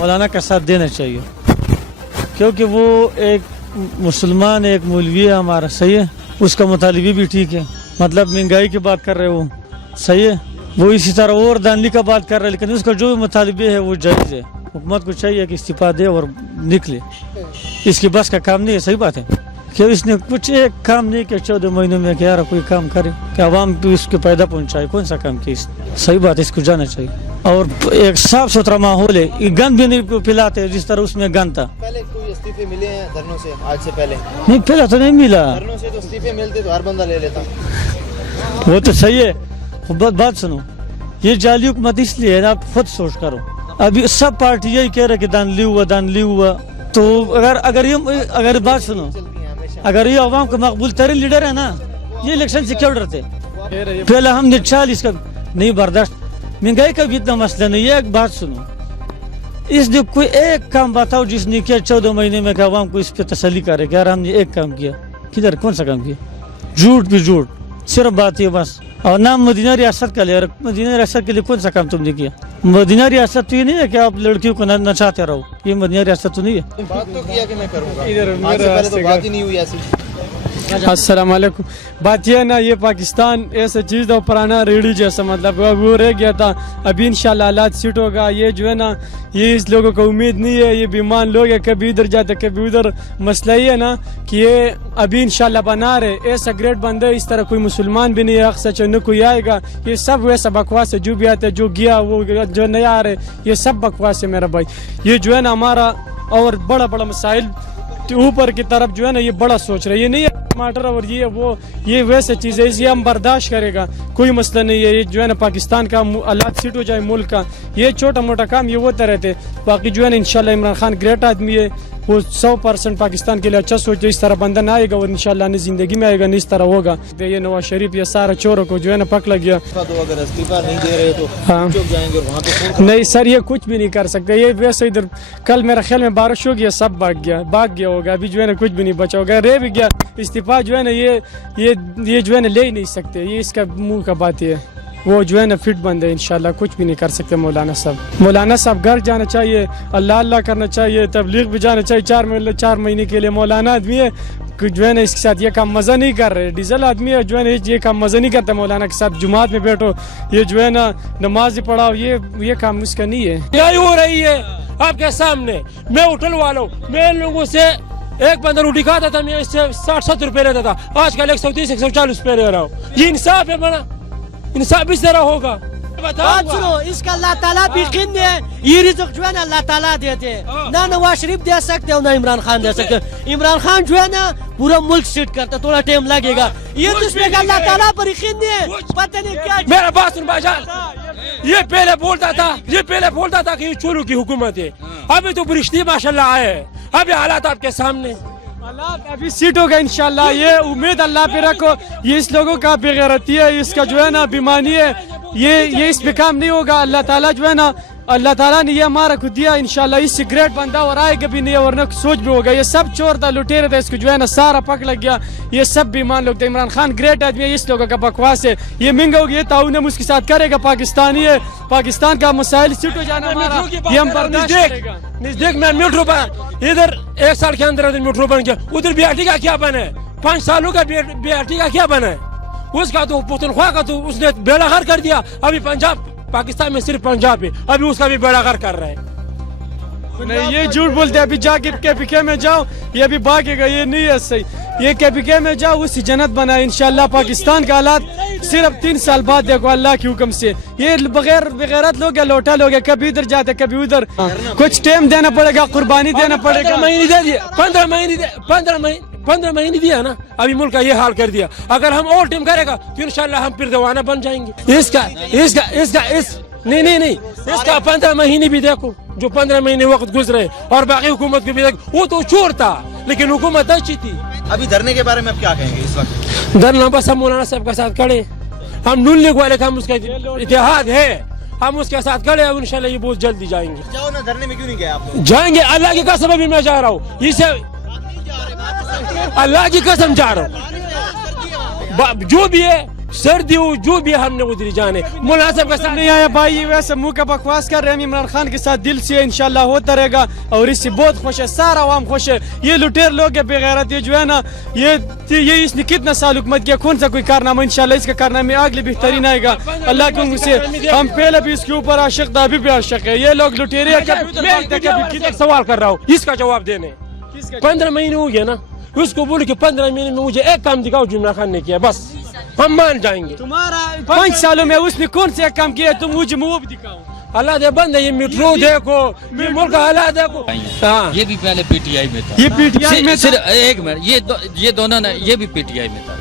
مولانا کا ساتھ دینا چاہیے، کیونکہ وہ ایک مسلمان ایک مولوی ہے ہمارا، صحیح ہے، اس کا مطالبے بھی ٹھیک ہے، مطلب مہنگائی کی بات کر رہے وہ صحیح ہے، وہ اسی طرح اور دانلی کا بات کر رہے ہیں، لیکن اس کا جو مطالبے ہے وہ جائز ہے، حکومت کو چاہیے کہ استعفیٰ دے اور نکلے، اس کی بس کا کام نہیں ہے، صحیح بات ہے کہ اس نے کچھ ایک کام نہیں کیا 14 مہینوں میں کہ یار کوئی کام کرے کہ عوام پہ اس کے پیدا پہنچائے، کون سا کام کیا، صحیح بات ہے، اس کو جانا چاہیے، اور ایک صاف ستھرا ماحول ہے، گند بھی نہیں پلاتے جس طرح اس میں گند تھا۔ پہلے کوئی استعفے ملے ہیں دھرنوں سے آج سے پہلے؟ نہیں پہلا تو نہیں ملا، دھرنوں سے تو استعفے ملتے تو ہر بندہ لے لیتا۔ وہ تو صحیح ہے، بات سنو، یہ جعلی حکومت اس لیے ہے، آپ خود سوچ کرو، ابھی سب پارٹی یہی کہہ رہے کہ دان لی ہوا، تو اگر بات سنو، اگر یہ عوام کا مقبول ترین لیڈر ہے نا، یہ الیکشن سے کیوں ڈرتے؟ پہلے ہم نے 40 کا نہیں برداشت، مہنگائی کا بھی اتنا مسئلہ نہیں ہے، ایک بات سنو، اس نے کوئی ایک کام بتاؤ جس نے کیا 14 مہینے میں کہ عوام کو اس پہ تسلی کرے کہ یار ہم نے ایک کام کیا، کدھر کون سا کام کیا؟ جھوٹ بھی جھوٹ، صرف بات یہ بس، اور نام مدینہ ریاست کا لے، مدینہ ریاست کے لیے کون سا کام تم نے کیا؟ مدینہ ریاست تو یہ نہیں ہے کہ آپ لڑکیوں کو نچاتے رہو، یہ مدینہ ریاست تو نہیں ہے۔ بات تو کیا کہ میں کروں گا، آج سے پہلے تو بات ہی نہیں ہوئی ایسی۔ السلام علیکم۔ بات یہ ہے نا، یہ پاکستان ایسا چیز تھا پرانا ریڑھی جیسا، مطلب وہ رہ گیا تھا، ابھی انشاءاللہ حالات سیٹ ہوگا، یہ جو ہے نا یہ اس لوگوں کو امید نہیں ہے، یہ بیمان لوگ ہیں، کبھی ادھر جاتے کبھی ادھر، مسئلہ یہ ہے نا کہ یہ ابھی انشاءاللہ بنا رہے، ایسا گریٹ بندہ ہے، اس طرح کوئی مسلمان بھی نہیں ہے، سچ نہ کوئی آئے گا، یہ سب ویسا بکواس ہے، جو بھی آتے جو گیا وہ جو نہیں آ رہے، یہ سب بکواس ہے میرا بھائی، یہ جو ہے نا ہمارا اور بڑا بڑا مسائل اوپر کی طرف جو ہے نا یہ بڑا سوچ رہے، یہ نہیں ہے ٹماٹر اور یہ وہ، یہ ویسے چیز ہے، اسے ہم برداشت کرے گا، کوئی مسئلہ نہیں ہے، یہ جو ہے نا پاکستان کا حالات سیٹ ہو جائے ملک کا، یہ چھوٹا موٹا کام یہ ہوتا رہتے، باقی جو ہے نا انشاءاللہ عمران خان گریٹ آدمی ہے، وہ 100% پاکستان کے لیے اچھا سوچے، اس طرح بندہ نہ آئے گا اور انشاءاللہ نہ زندگی میں آئے گا نہ اس طرح ہوگا۔ یہ نواز شریف یہ سارا چوروں کو جو ہے نا پکڑ گیا، اگر استعفیٰ نہیں دے رہے تو چپ جائیں گے اور وہاں پہ نہیں سر یہ کچھ بھی نہیں کر سکتے، یہ ویسے ادھر کل میرا خیال میں بارش ہو گیا، سب بھاگ گیا ہوگا، ابھی جو ہے نا کچھ بھی نہیں بچا ہوگا، رہ بھی گیا، استعفیٰ جو ہے نا یہ جو ہے نا لے ہی نہیں سکتے، یہ اس کا منہ کا بات ہے، وہ جو ہے نا فٹ بند ہے، انشاءاللہ کچھ بھی نہیں کر سکتے مولانا صاحب گھر جانا چاہیے، اللہ کرنا چاہیے، تبلیغ بھی جانا چاہیے، 4 مہینے کے لیے، مولانا آدمی ہے جو ہے نا اس کے ساتھ یہ کام مزہ نہیں کر رہے، ڈیزل آدمی ہے جو ہے نا یہ کام مزہ نہیں کرتا، مولانا کے ساتھ جماعت میں بیٹھو، یہ جو ہے نا نماز پڑھاؤ، یہ کام اس کا نہیں ہے۔ یہی ہو رہی ہے آپ کے سامنے، میں ہوٹل والوں میں لوگوں سے ایک بندہ روٹی کھاتا تھا، میں اس سے 60-70 روپے لیتا تھا، آج کل 130-140 روپے لے رہا ہوں، یہ انصاف ہے بنا، انصاف اس طرح ہوگا؟ بات سنو، اس کا اللہ تعالیٰ بھی قند ہے، یہ رزق جو ہے نا اللہ تعالیٰ دیتے ہیں، نہ نواز شریف دے سکتے نہ عمران خان دے سکتے، عمران خان جو ہے نا پورا ملک سیٹ کرتا، تھوڑا ٹائم لگے گا، یہ تو اس میں اللہ تعالیٰ پر قند ہے، پتہ نہیں کیا۔ میرا بات سن بھائی جان، یہ پہلے بولتا تھا کہ یہ چوروں کی حکومت ہے، ابھی تو برشتی ماشاءاللہ آئے ہیں، ابھی حالات آپ کے سامنے، حالات ابھی سیٹ ہوگا انشاءاللہ، یہ امید اللہ پہ رکھو، یہ اس لوگوں کا بغیرتی ہے، اس کا جو ہے نا بیمانی ہے، یہ اس پہ کام نہیں ہوگا، اللہ تعالیٰ جو ہے نا اللہ تعالیٰ نے یہ ہمارا کو دیا انشاءاللہ، اس سے گریٹ بندہ اور آئے گا بھی نہیں اور نہ سوچ بھی ہوگا، یہ سب چور تھا لٹیرے تھا، اس کو جو ہے نا سارا پک لگ گیا، یہ سب بیمان لوگ تھے، عمران خان گریٹ آدمی ہے، اس لوگوں کا بکواس ہے، یہ مہنگا ہوگا، یہ تعاون ہم اس کے ساتھ کرے گا، پاکستانی ہے، پاکستان کا مسائل سیٹ ہو جانا ہمارا، یہ ہم برداشت کرے گا۔ نزدیک میں میٹرو پر ادھر 1 سال کے اندر میٹرو بن گیا، ادھر بیاٹی کا کیا بنا ہے، 5 سالوں کا بیاٹی کا کیا بنا ہے، اس کا تو پختونخوا کا تو اس نے بیڑا غرق کر دیا، ابھی پنجاب پاکستان میں صرف پنجاب ہے، ابھی اس کا بھی بیڑا غرق کر رہا ہے۔ نہیں یہ جھوٹ بولتے ہیں، ابھی جا کے KPK میں جاؤ، یہ ابھی بھاگے گا، یہ نہیں ہے صحیح، یہ KPK میں جاؤ، اسی جنت بنائے انشاءاللہ، پاکستان کا حالات صرف 3 سال بعد دیکھو اللہ کے حکم سے، یہ بغیرت لوگ ہیں، لوٹا لوگ ہیں، کبھی ادھر جاتے کبھی ادھر، کچھ ٹائم دینا پڑے گا، قربانی دینا پڑے گا، 15 مہینے دیا نا، ابھی ملک کا یہ حال کر دیا، اگر ہم اور ٹیم کرے گا تو انشاءاللہ ہم پھر دیوانہ بن جائیں گے، اس کا نہیں اس کا 15 مہینے بھی دیکھو، جو 15 مہینے وقت گزرے اور باقی حکومت کو بھی دیکھو، وہ تو چور تھا لیکن حکومت اچھی تھی۔ ابھی دھرنے کے بارے میں آپ کیا کہیں گے اس وقت؟ دھرنا بس ہم مولانا صاحب کے ساتھ کھڑے، ہم نون لیگ والے کا ہم اس کا اتحاد ہے، ہم اس کے ساتھ کھڑے ہیں، انشاءاللہ یہ بہت جلدی جائیں گے۔ جاؤ نا، دھرنے میں کیوں نہیں گئے آپ؟ جائیں گے، اللہ کی قسم ابھی میں جا رہا ہوں، اسے اللہ کی قسم جا رہا ہوں، جو بھی ہے سردی ہو جو بھی ہم نے ادھر جانے مناسب کا ساتھ نہیں آیا بھائی ویسے منہ کا بکواس کر رہے ہیں. ہم عمران خان کے ساتھ دل سے انشاءاللہ ہوتا رہے گا اور اس سے بہت خوش ہے, سارا عوام خوش ہے. یہ لٹیر لوگ ہیں بے غیرت, یہ جو ہے نا یہ اس نے کتنا سال حکومت کیا, کون سا کوئی کارنامہ, انشاءاللہ اس کا کارنامہ آگے بہترین آئے گا اللہ کے سے. ہم پہلے بھی اس کے اوپر عاشق تھا, ابھی بھی عاشق ہے. یہ لوگ لٹیرے میں سوال کر رہا ہوں اس کا جواب دینے. 15 مہینے ہو گیا نا, اس کو بولے کہ 15 مہینے میں مجھے ایک کام دکھاؤ جو عمران خان نے کیا, بس ہم مان جائیں گے. تمہارا 5 سالوں میں اس نے کون سے کام کیا, تم مجھے وہ بھی دکھاؤ. اللہ دے بندے یہ میٹرو دیکھو, یہ ملک کا حالات دیکھو. یہ بھی پہلے پی ٹی آئی میں تھا. یہ پی ٹی آئی میں صرف ایک منٹ, یہ دونوں نا یہ بھی پی ٹی آئی میں تھا.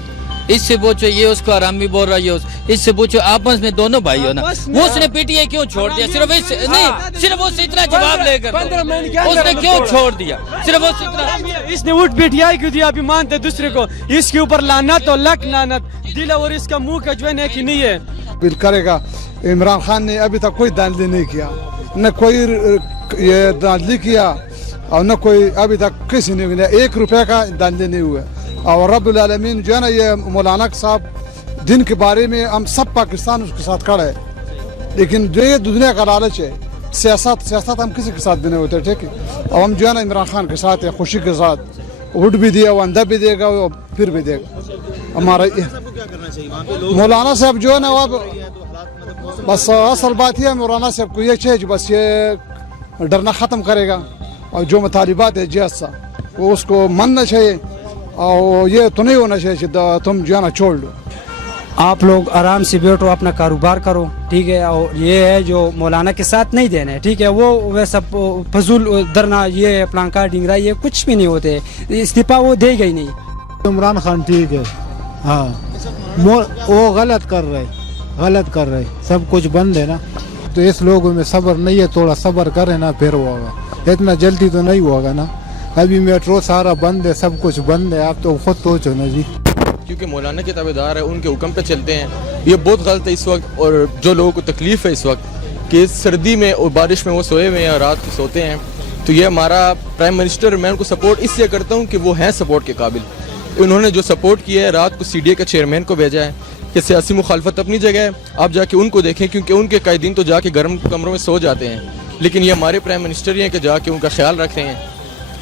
اس سے پوچھو, یہ اس کو آرام بھی بول رہا ہے, اس سے پوچھو آپس میں دونوں بھائی ہو نا. وہ اس نے پی ٹی آئی کیوں چھوڑ دیا, صرف اس نہیں, صرف اس سے اتنا جواب لے کر 15 مہینے اس نے کیوں چھوڑ دیا, صرف اس اتنا. اس نے ووٹ پی ٹی آئی کیوں دیا, ابھی مانتے دوسرے کو. اس کے اوپر لعنت اور لک لعنت دل, اور اس کا منہ کا جو ہے کہ نہیں ہے بل کرے گا. عمران خان نے ابھی تک کوئی دھاندلی نہیں کیا, نہ کوئی یہ دھاندلی کیا اور نہ کوئی ابھی تک کسی نے 1 روپے کا دھاندلی نہیں ہوا. اور رب العالمین جو ہے نا یہ مولانا صاحب دن کے بارے میں ہم سب پاکستان اس کے ساتھ کھڑا ہے, لیکن جو یہ دنیا کا لالچ ہے, سیاست ہم کسی کے ساتھ بھی نہیں ہوتے, ٹھیک ہے. اور ہم جو ہے نا عمران خان کے ساتھ ہے, خوشی کے ساتھ. ووٹ بھی دیا, وہ اندھا بھی دے گا, وہ پھر بھی دے گا. ہمارا مولانا صاحب جو ہے نا وہ بس اصل بات یہ ہے, مولانا صاحب کو یہ چاہیے بس یہ ڈرنا ختم کرے گا, اور جو مطالبات ہے جیسا وہ اس کو ماننا چاہیے, اور یہ تو نہیں ہونا چاہیے تم جو ہے نا چھوڑ لو. آپ لوگ آرام سے بیٹھو, اپنا کاروبار کرو, ٹھیک ہے. اور یہ ہے جو مولانا کے ساتھ نہیں دینا ہے, ٹھیک ہے. وہ ویسا فضول درنا, یہ پلانکا ڈنگرا, یہ کچھ بھی نہیں ہوتے. استعفیٰ وہ دے گا ہی نہیں. عمران خان ٹھیک ہے, ہاں وہ غلط کر رہے, سب کچھ بند ہے نا. تو اس لوگوں میں صبر نہیں ہے, تھوڑا صبر کرے نا پھر ہوگا. اتنا جلدی تو نہیں ہوگا نا. ابھی میٹرو سارا بند ہے, سب کچھ بند ہے. آپ تو خود سوچو نا جی, کیونکہ مولانا کے تابع دار ہے, ان کے حکم پہ چلتے ہیں. یہ بہت غلط ہے اس وقت. اور جو لوگوں کو تکلیف ہے اس وقت کہ سردی میں اور بارش میں وہ سوئے ہوئے ہیں اور رات کو سوتے ہیں, تو یہ ہمارا پرائم منسٹر, میں ان کو سپورٹ اس لیے کرتا ہوں کہ وہ ہیں سپورٹ کے قابل. انہوں نے جو سپورٹ کیا ہے, رات کو سی ڈی اے کا چیئرمین کو بھیجا ہے کہ سیاسی مخالفت اپنی جگہ ہے, آپ جا کے ان کو دیکھیں, کیونکہ ان کے قائدین تو جا کے گرم کمروں میں سو جاتے ہیں, لیکن یہ ہمارے پرائم منسٹر ہی ہیں کہ جا کے ان کا خیال رکھ رہے ہیں.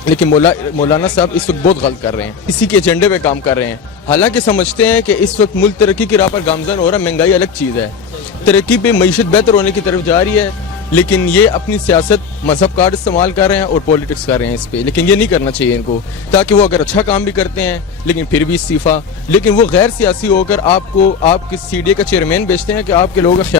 لیکن مولانا صاحب اس وقت بہت غلط کر رہے ہیں, اسی کے ایجنڈے پہ کام کر رہے ہیں. حالانکہ سمجھتے ہیں کہ اس وقت ملک ترقی کی راہ پر گامزن ہو رہا ہے, مہنگائی الگ چیز ہے, ترقی پہ معیشت بہتر ہونے کی طرف جا رہی ہے, لیکن یہ اپنی سیاست مذہب کارڈ استعمال کر رہے ہیں اور پولیٹکس کر رہے ہیں اس پہ. لیکن یہ نہیں کرنا چاہیے ان کو, تاکہ وہ اگر اچھا کام بھی کرتے ہیں لیکن پھر بھی استعفیٰ, لیکن وہ غیر سیاسی ہو کر آپ کو آپ کی سی ڈی اے کا چیئرمین بیچتے ہیں کہ آپ کے لوگوں کا